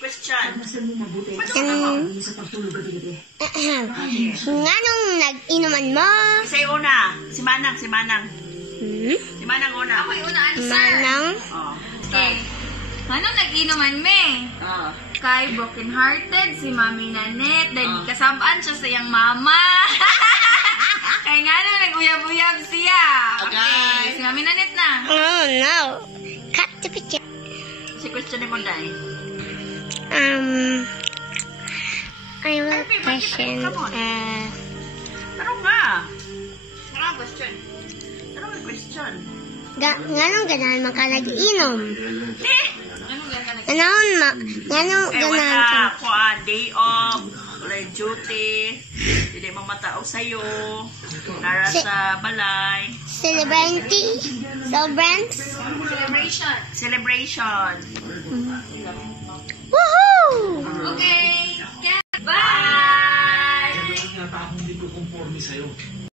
Question. Nga nung nag-inuman mo? Kasi una. Si Manang. Si Manang una. Ako yung una answer. Manang? Oh. Okay. Anong nag-inuman me? Oh. Kay Broken Hearted, si Mami Nanette, dahil kasabaan siya sa iyang mama. Kaya nga nung nag-uyab-uyab siya. Okay. Si Mami Nanette na. Oh, no. Cut the picture. Si question ni Monday. I will question. Tanong nga. Mga question. Tanong nga question. Nga nung ganahan man ka nag-inom? Anong ganda na? Nga nung Eh, ganahan ka. wala ko day off. Wala yung duty. Hindi mo matao sa'yo. Nara sa balay. Celebrants? Celebration. Woohoo! Okay. Bye! Kaya nga pa ako hindi ko conforme sa'yo.